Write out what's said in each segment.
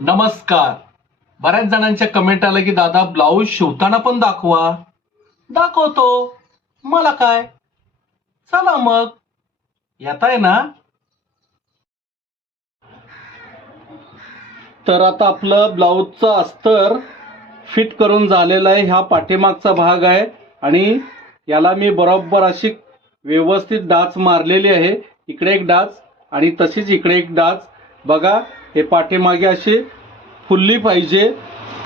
नमस्कार. बऱ्याच जणांच्या कमेंट आलं की दादा ब्लाऊज शिवताना पण दाखवा. दाखवतो. मला काय? चला मग. येत आहे ना? तर आता आपलं ब्लाऊजचं अस्तर फिट करून झालेलं आहे. ह्या पाठीमागचा भाग आहे आणि याला मी बरोबर अशी व्यवस्थित डाच मारलेली आहे. इकडे एक डाच आणि तशीच इकडे एक डाच. बघा हे पाठीमागे अशी फुलली पाहिजे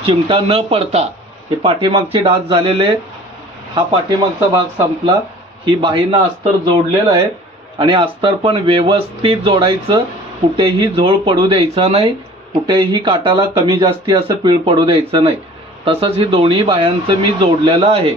चिमटा न पडता. हे पाठीमागचे डास झालेले हा पाठीमागचा भाग संपला. ही बाहींना अस्तर जोडलेलं आहे. आणि अस्तर पण व्यवस्थित जोडायचं. कुठेही झोळ पडू द्यायचा नाही. कुठेही काटाला कमी जास्ती असं पीळ पडू द्यायचं नाही. तसंच ही दोन्ही बायांचं मी जोडलेलं आहे.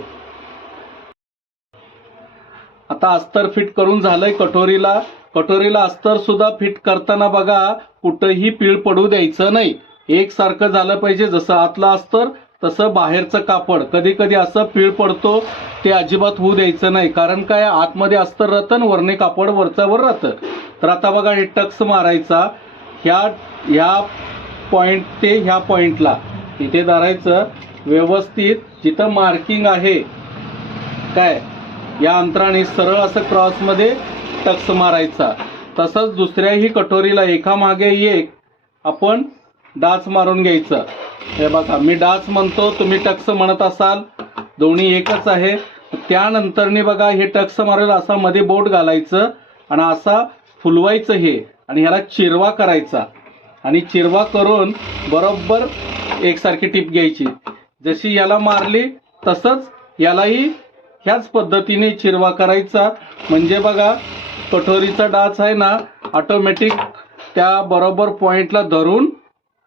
आता अस्तर फिट करून झालंय कटोरीला कटोरीला अस्तर सुद्धा फिट करताना बघा कुठंही पीळ पडू द्यायचं नाही. एकसारखं झालं पाहिजे जसं आतलं अस्तर तसं बाहेरचं कापड. कधी कधी असं पीळ पडतो ते अजिबात होऊ द्यायचं नाही. कारण काय? आतमध्ये अस्तर राहतं वरणे वरने कापड वरच्यावर राहतं. तर आता बघा हे टक्स मारायचा. ह्या ह्या पॉईंट ते ह्या पॉईंटला इथे धरायचं. व्यवस्थित. जिथं मार्किंग आहे. काय? या अंतराने सरळ असं क्रॉसमध्ये टक्स मारायचा. तसंच दुसऱ्याही कटोरीला एका मागे एक आपण डाच मारून घ्यायचं. हे बघा मी डाच म्हणतो तुम्ही टक्स म्हणत असाल. दोन्ही एकच आहे. त्यानंतरने बघा हे टक्स मारेल असा मध्ये बोट घालायचं आणि असा फुलवायचं हे आणि ह्याला चिरवा करायचा. आणि चिरवा करून बरोबर एकसारखी टीप घ्यायची. जशी याला मारली तसंच यालाही ह्याच पद्धतीने चिरवा करायचा. म्हणजे बघा कठोरीचा डाच आहे ना ऑटोमॅटिक त्या बरोबर पॉइंटला धरून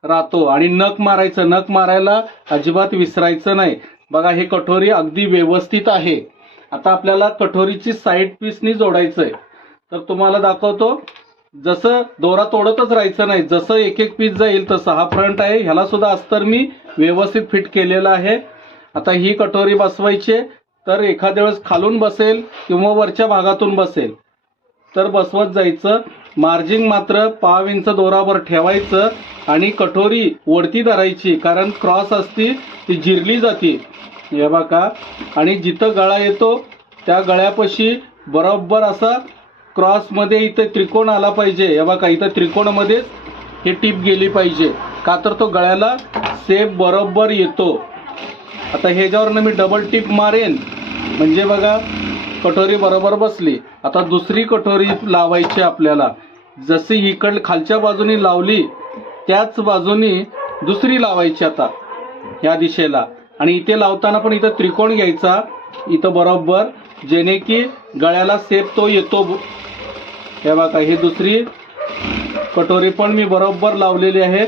राहतो. आणि नख मारायचं नख मारायला अजिबात विसरायचं नाही. बघा हे कठोरी अगदी व्यवस्थित आहे. आता आपल्याला कठोरीची साईड पीसनी आहे तर तुम्हाला दाखवतो. जसं दोरा तोडतच राहायचं नाही जसं एक एक पीस जाईल तसं हा फ्रंट आहे. ह्याला सुद्धा अस्तर मी व्यवस्थित फिट केलेलं आहे. आता ही कटोरी बसवायची तर एखाद्या वेळेस खालून बसेल किंवा वरच्या भागातून बसेल. तर बसवत जायचं. मार्जिंग मात्र पाव इंच दोरावर ठेवायचं आणि कठोरी वरती धरायची कारण क्रॉस असती ती जिरली जाते. हे बघा. आणि जिथं गळा येतो त्या गळ्यापाशी बरोबर असा क्रॉसमध्ये इथं त्रिकोण आला पाहिजे. हे बघा इथं त्रिकोणामध्येच ही टीप गेली पाहिजे. का तर तो गळ्याला सेप बरोबर येतो. आता ह्याच्यावरनं मी डबल टिप मारेन. म्हणजे बघा कटोरी बरोबर बसली. आता दुसरी कटोरी लावायची आपल्याला. जशी इकड खालच्या बाजूनी लावली त्याच बाजूनी दुसरी लावायची आता ह्या दिशेला. आणि इथे लावताना पण इथं त्रिकोण घ्यायचा इथं बरोबर जेणे की गळ्याला सेप तो येतो हे बघा ही दुसरी कटोरी पण मी बरोबर लावलेली आहे.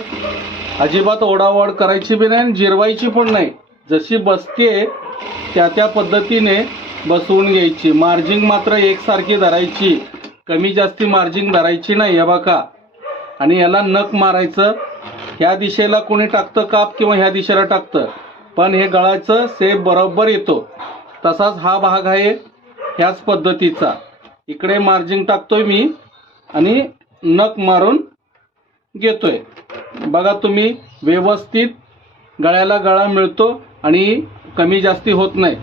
अजिबात ओढाओढ करायची बी नाही आणि जिरवायची पण नाही. जशी बसते त्या त्या पद्धतीने बसवून घ्यायची. मार्जिंग मात्र एकसारखी धरायची. कमी जास्ती मार्जिंग धरायची नाही या बघा. आणि याला नख मारायचं. ह्या दिशेला कोणी टाकतं काप किंवा ह्या दिशेला टाकतं. पण हे गळाचं सेप बरोबर येतो. तसाच हा भाग आहे ह्याच पद्धतीचा. इकडे मार्जिंग टाकतोय मी आणि नख मारून घेतोय. बघा तुम्ही व्यवस्थित गळ्याला गळा मिळतो आणि कमी जास्ती होत नाही.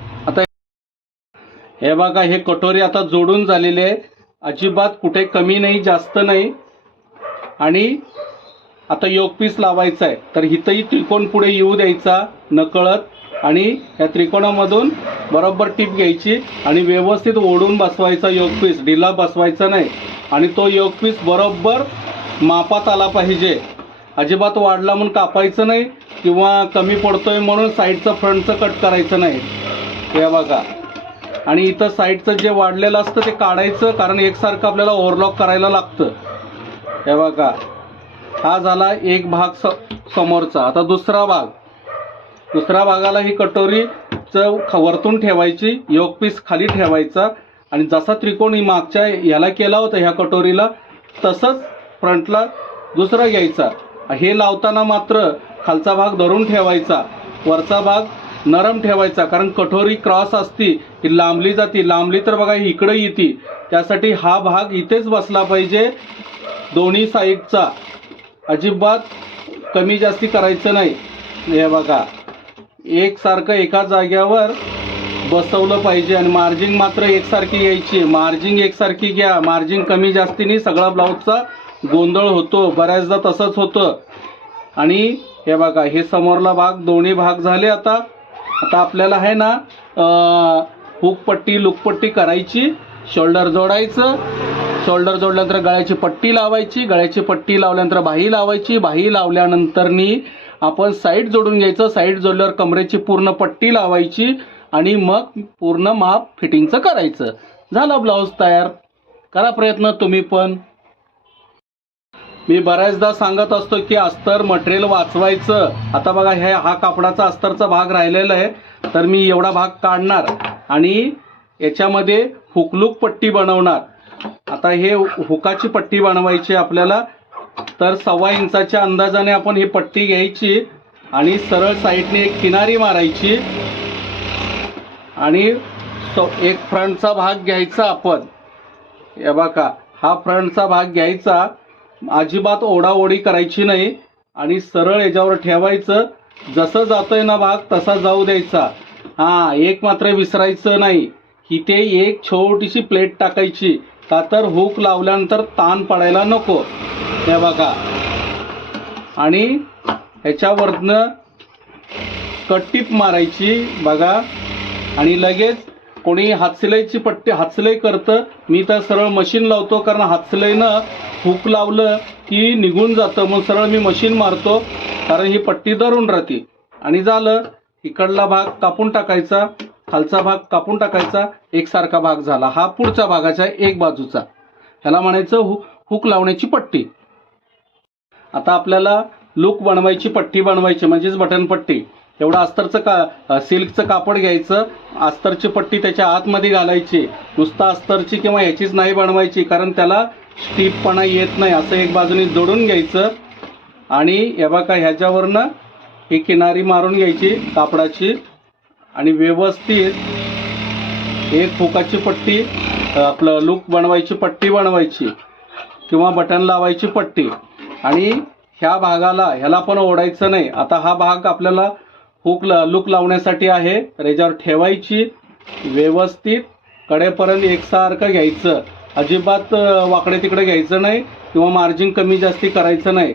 हे बघा हे कटोरी आता जोडून झालेले आहे. अजिबात कुठे कमी नाही जास्त नाही. आणि आता योगपीस लावायचा आहे. तर इथंही त्रिकोण पुढे येऊ द्यायचा नकळत. आणि या त्रिकोणामधून बरोबर टीप घ्यायची आणि व्यवस्थित ओढून बसवायचा योगपीस ढिला बसवायचा नाही. आणि तो योगपीस बरोबर मापात आला पाहिजे. अजिबात वाढला म्हणून कापायचं नाही किंवा कमी पडतोय म्हणून साईडचं फ्रंटचं कट करायचं नाही. हे बघा. आणि इथं साईडचं जे वाढलेलं असतं ते काढायचं कारण एकसारखं आपल्याला ओव्हरलॉक करायला लागतं. हे बघा. हा झाला एक भाग स समोरचा. आता दुसरा भाग. दुसऱ्या भागाला ही कटोरीचं ख- वरतून ठेवायची योग पीस खाली ठेवायचा आणि जसा त्रिकोण मागच्या ह्याला केला होता ह्या कटोरीला तसंच फ्रंटला दुसरा घ्यायचा. हे लावताना मात्र खालचा भाग धरून ठेवायचा. वरचा भाग नरम ठेवायचा कारण कठोरी क्रॉस असती ही लांबली जाती. लांबली तर बघा इकडं येते. त्यासाठी हा भाग इथेच बसला पाहिजे दोन्ही साईडचा. अजिबात कमी जास्ती करायचं नाही. हे बघा. एकसारखं एका जाग्यावर बसवलं पाहिजे आणि मार्जिंग मात्र एकसारखी यायची मार्जिंग एकसारखी घ्या. मार्जिंग कमी जास्तीने सगळा ब्लाऊजचा गोंधळ होतो. बऱ्याचदा तसंच होतं. आणि हे बघा हे समोरला भाग दोन्ही भाग झाले आता. आता आपल्याला आहे ना हुकपट्टी लुकपट्टी करायची शोल्डर जोडायचं शोल्डर जोडल्यानंतर गळ्याची पट्टी लावायची गळ्याची पट्टी लावल्यानंतर बाही लावायची बाही लावल्यानंतरनी आपण साईड जोडून घ्यायचं साईड जोडल्यावर कमरेची पूर्ण पट्टी लावायची आणि मग पूर्ण माप फिटिंगचं करायचं. झालं ब्लाऊज तयार. करा प्रयत्न तुम्ही पण. मी बऱ्याचदा सांगत असतो की अस्तर मटेरियल वाचवायचं. आता बघा हे हा कापडाचा अस्तरचा भाग राहिलेला आहे तर मी एवढा भाग काढणार आणि याच्यामध्ये हुकलूक पट्टी बनवणार. आता हे हुकाची पट्टी बनवायची आपल्याला तर सव्वा इंचाच्या अंदाजाने आपण ही पट्टी घ्यायची आणि सरळ साईडने एक किनारी मारायची आणि तो एक फ्रंटचा भाग घ्यायचा आपण. हे बघा हा फ्रंटचा भाग घ्यायचा अजिबात ओढाओढी करायची नाही आणि सरळ याच्यावर ठेवायचं. जसं जातोय ना भाग तसा जाऊ द्यायचा. हा एक मात्र विसरायचं नाही. इथे एक छोटीशी प्लेट टाकायची. का तर हुक लावल्यानंतर ताण पडायला नको. हे बघा. आणि ह्याच्यावरनं कट्टीप मारायची बघा. आणि लगेच कोणी हातसिलाईची पट्टी हातसिलाई करतं मी तर सरळ मशीन लावतो कारण हातसिलाईनं हुक लावलं की निघून जातं. मग सरळ मी मशीन मारतो कारण ही पट्टी धरून राहते. आणि झालं इकडला भाग कापून टाकायचा खालचा भाग कापून टाकायचा एकसारखा भाग झाला. हा पुढच्या भागाचा एक बाजूचा. ह्याला म्हणायचं हु हुक लावण्याची पट्टी. आता आपल्याला लूक बनवायची पट्टी बनवायची म्हणजेच बटन पट्टी. एवढं अस्तरचं का सिल्कचं कापड घ्यायचं अस्तरची पट्टी त्याच्या आतमध्ये घालायची. नुसतं अस्तरची किंवा ह्याचीच नाही बनवायची कारण त्याला स्टीपपणा येत नाही. असं एक बाजूने जोडून घ्यायचं. आणि हे बघा ह्याच्यावरनं ही किनारी मारून घ्यायची कापडाची. आणि व्यवस्थित एक फुकाची पट्टी आपलं लूक बनवायची पट्टी बनवायची किंवा बटन लावायची पट्टी. आणि ह्या भागाला ह्याला पण ओढायचं नाही. आता हा भाग आपल्याला हुक लूक लावण्यासाठी आहे. तर याच्यावर ठेवायची. व्यवस्थित. कडेपर्यंत एकसारखं घ्यायचं. अजिबात वाकडे तिकडे घ्यायचं नाही किंवा मार्जिन कमी जास्ती करायचं नाही.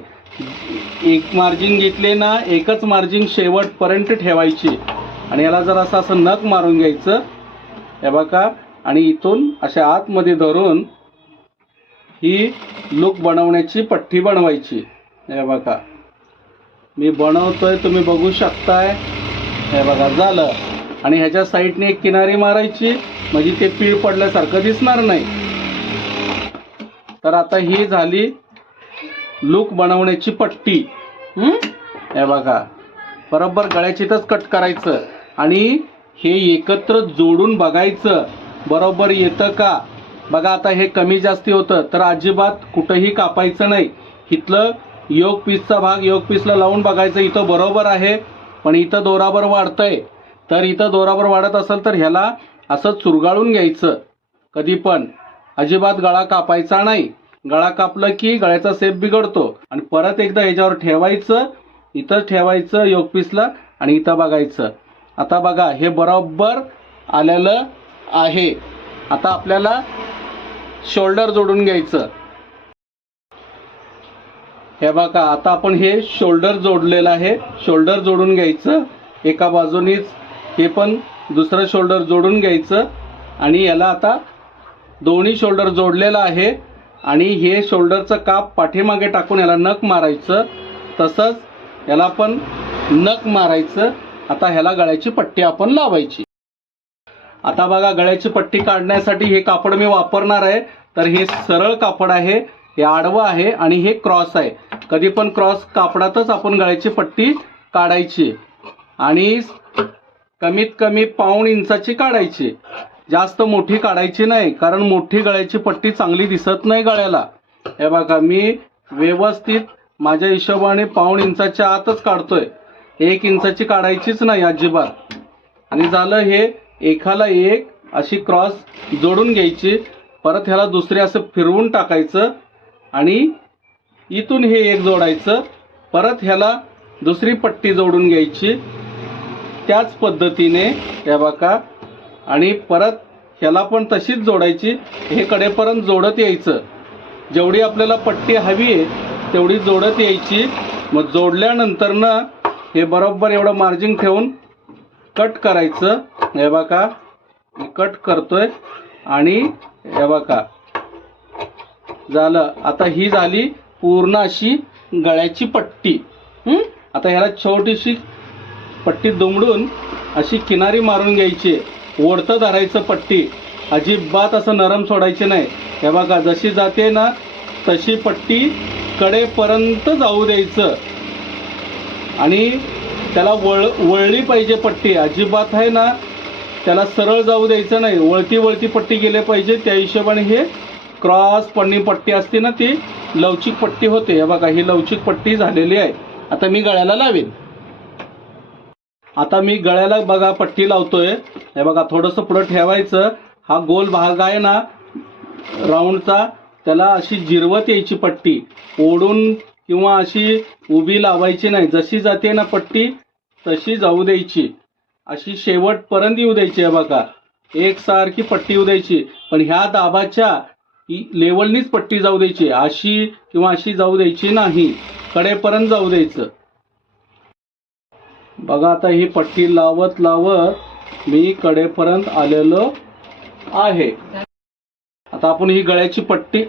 एक मार्जिन घेतले ना एकच मार्जिन शेवटपर्यंत ठेवायची. आणि याला जर असं असं नख मारून घ्यायचं हे बघा. आणि इथून अशा आतमध्ये धरून ही लूक बनवण्याची पट्टी बनवायची. हे बघा. मी बनवतोय तुम्ही बघू शकताय. हे बघा झालं. आणि ह्याच्या साईडने एक किनारी मारायची. म्हणजे ते पीळ पडल्यासारखं दिसणार नाही. तर आता ही झाली लूक बनवण्याची पट्टी. हे? बघा. बरोबर गळ्याचीतच कट करायचं. आणि हे एकत्र जोडून बघायचं. बरोबर येतं का? बघा आता हे कमी जास्ती होतं तर अजिबात कुठंही कापायचं नाही. इथलं योग पीसचा भाग योग पीसला लावून बघायचं इथं बरोबर आहे पण इथं दोराबर वाढतंय. तर इथं दोराबर वाढत असेल तर ह्याला असं चुरगाळून घ्यायचं. कधी पण. अजिबात गळा कापायचा नाही. गळा कापलं की गळ्याचा सेप बिघडतो. आणि परत एकदा ह्याच्यावर ठेवायचं इथं ठेवायचं योग पीसला आणि इथं बघायचं. आता बघा हे बरोबर आलेलं आहे. आता आपल्याला शोल्डर जोडून घ्यायचं. हे बघा आता आपण हे शोल्डर जोडलेलं आहे. शोल्डर जोडून घ्यायचं. एका बाजूनीच हे पण दुसरं शोल्डर जोडून घ्यायचं. आणि याला आता दोन्ही शोल्डर जोडलेलं आहे. आणि हे शोल्डरचं काप पाठीमागे टाकून याला नख मारायचं. तसंच याला पण नख मारायचं. आता ह्याला गळ्याची पट्टी आपण लावायची. आता बघा गळ्याची पट्टी काढण्यासाठी हे कापड मी वापरणार आहे. तर हे सरळ कापड आहे. हे आडवं आहे आणि हे क्रॉस आहे. कधी पण क्रॉस कापडातच आपण गळ्याची पट्टी काढायची. आणि कमीत कमी पाऊण इंचाची काढायची. जास्त मोठी काढायची नाही कारण मोठी गळ्याची पट्टी चांगली दिसत नाही गळ्याला. हे बघा मी व्यवस्थित माझ्या हिशोबाने पाऊण इंचाच्या आतच काढतोय. एक इंचाची काढायचीच नाही अजिबात. आणि झालं हे एकाला एक अशी क्रॉस जोडून घ्यायची. परत ह्याला दुसरे असं फिरवून टाकायचं. आणि इथून हे एक जोडायचं परत ह्याला दुसरी पट्टी जोडून घ्यायची. त्याच पद्धतीने या बाका आणि परत ह्याला पण तशीच जोडायची. हे कडेपर्यंत जोडत यायचं. जेवढी आपल्याला पट्टी हवी आहे तेवढी जोडत यायची. मग जोडल्यानंतरनं हे बरोबर एवढं मार्जिन ठेवून कट करायचं. हे बघा. मी कट करतोय. आणि हे बघा. झालं. आता ही झाली. पूर्ण अशी गळ्याची पट्टी. आता ह्याला छोटीशी पट्टी दुमडून अशी किनारी मारून घ्यायची. ओढतं धरायचं पट्टी. अजिबात असं नरम सोडायचे नाही. हे बघा जशी जाते ना तशी पट्टी कडेपर्यंत जाऊ द्यायचं. आणि त्याला वळ वळली पाहिजे पट्टी. अजिबात आहे ना त्याला सरळ जाऊ द्यायचं नाही. वळती वळती पट्टी गेले पाहिजे त्या हिशोबाने हे क्रॉस पडणी पट्टी असते ना ती लवचिक पट्टी होते. हे बघा ही लवचिक पट्टी झालेली आहे. आता मी गळ्याला लावेन. आता मी गळ्याला बघा पट्टी लावतोय. हे बघा थोडंसं पुढं ठेवायचं. हा गोल भाग आहे ना राऊंडचा त्याला अशी जिरवत यायची पट्टी. ओढून किंवा अशी उभी लावायची नाही. जशी जाते ना पट्टी तशी जाऊ द्यायची. अशी शेवटपर्यंत येऊ द्यायची आहे बघा. एकसारखी पट्टी येऊ द्यायची. पण ह्या दाबाच्या ही लेवलनीच पट्टी जाऊ द्यायची अशी किंवा अशी जाऊ द्यायची नाही. कडेपर्यंत जाऊ द्यायचं. बघा आता ही पट्टी लावत लावत मी कडेपर्यंत आलेलो आहे. आता आपण ही गळ्याची पट्टी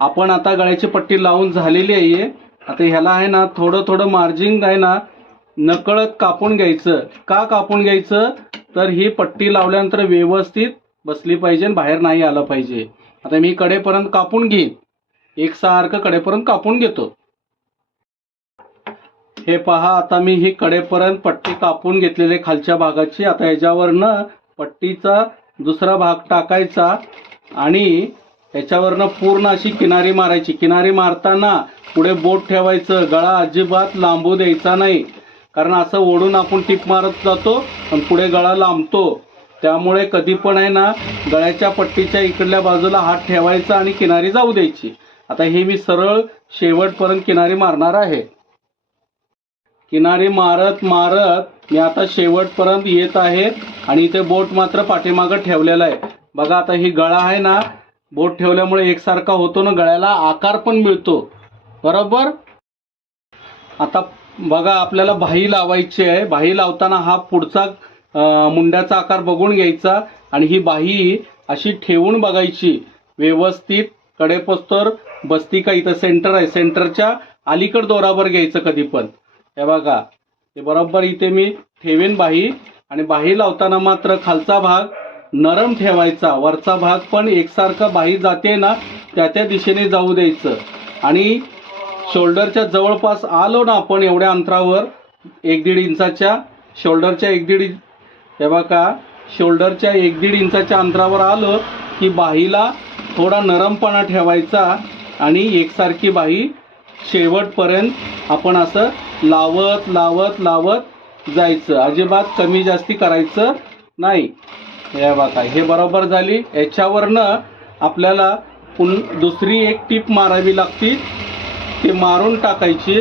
आपण आता गळ्याची पट्टी लावून झालेली आहे. आता ह्याला आहे ना थोडं थोडं मार्जिन आहे ना नकळत कापून घ्यायचं. का कापून घ्यायचं? तर ही पट्टी लावल्यानंतर व्यवस्थित बसली पाहिजे आणि बाहेर नाही आलं पाहिजे. आता मी कडेपर्यंत कापून घेईन. एकसारखं कडेपर्यंत कापून घेतो. हे पहा आता मी ही कडेपर्यंत पट्टी कापून घेतलेली खालच्या भागाची. आता ह्याच्यावरनं पट्टीचा दुसरा भाग टाकायचा आणि याच्यावरनं पूर्ण अशी किनारी मारायची. किनारी मारताना पुढे बोट ठेवायचं. गळा अजिबात लांबू द्यायचा नाही. कारण असं ओढून आपण टीप मारत जातो आणि पुढे गळा लांबतो. त्यामुळे कधी पण आहे ना गळ्याच्या पट्टीच्या इकडल्या बाजूला हात ठेवायचा आणि किनारी जाऊ द्यायची. आता हे मी सरळ शेवटपर्यंत किनारी मारणार आहे. किनारी मारत मारत मी आता शेवटपर्यंत येत आहे आणि इथे बोट मात्र पाठीमागं ठेवलेला आहे. बघा आता ही गळा आहे ना बोट ठेवल्यामुळे एकसारखा होतो ना गळ्याला आकार पण मिळतो. बरोबर? आता बघा आपल्याला भाई लावायची आहे. भाई लावताना हा पुढचा मुंड्याचा आकार बघून घ्यायचा आणि ही बाही अशी ठेवून बघायची. व्यवस्थित कडेपस्तर बसती का इथं सेंटर आहे. सेंटरच्या अलीकड दोरावर घ्यायचं कधी पण. हे बघा. ते बरोबर इथे मी ठेवेन बाही आणि बाही लावताना मात्र खालचा भाग नरम ठेवायचा. वरचा भाग पण एकसारखा बाही जाते ना त्या त्या दिशेने जाऊ द्यायचं. आणि शोल्डरच्या जवळपास आलो ना आपण एवढ्या अंतरावर एक दीड इंचाच्या शोल्डरच्या एक दीड हे बघा शोल्डरच्या एक दीड इंचाच्या अंतरावर आलो की बाहीला थोडा नरमपणा ठेवायचा आणि एकसारखी बाही शेवटपर्यंत आपण असं लावत लावत लावत जायचं. अजिबात कमी जास्ती करायचं नाही. हे बघा हे बरोबर झाली. याच्यावरनं आपल्याला पुन दुसरी एक टीप मारावी लागती. ती मारून टाकायची.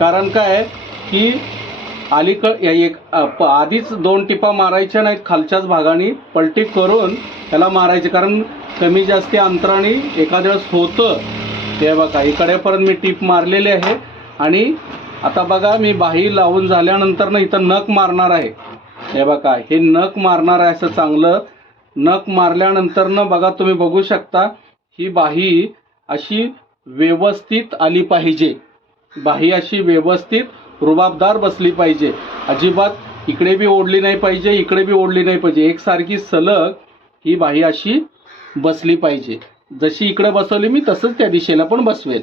कारण काय? की अलीक या एक प- आधीच दोन टिपा मारायच्या नाहीत खालच्याच भागाने. पलटी करून त्याला मारायचे. कारण कमी जास्ती अंतराने एखाद्या वेळेस होतं. ते बघा इकडेपर्यंत मी टीप मारलेली आहे. आणि आता बघा मी बाही लावून झाल्यानंतर ना इथं नख मारणार आहे. हे बघा हे नख मारणार आहे असं चांगलं. नख मारल्यानंतर ना बघा तुम्ही बघू शकता ही बाही अशी व्यवस्थित आली पाहिजे. बाही अशी व्यवस्थित रुबाबदार बसली पाहिजे. अजिबात इकडे बी ओढली नाही पाहिजे इकडे बी ओढली नाही पाहिजे. एकसारखी सलग ही बाही अशी बसली पाहिजे. जशी इकडं बसवली मी तसंच त्या दिशेला पण बसवेल.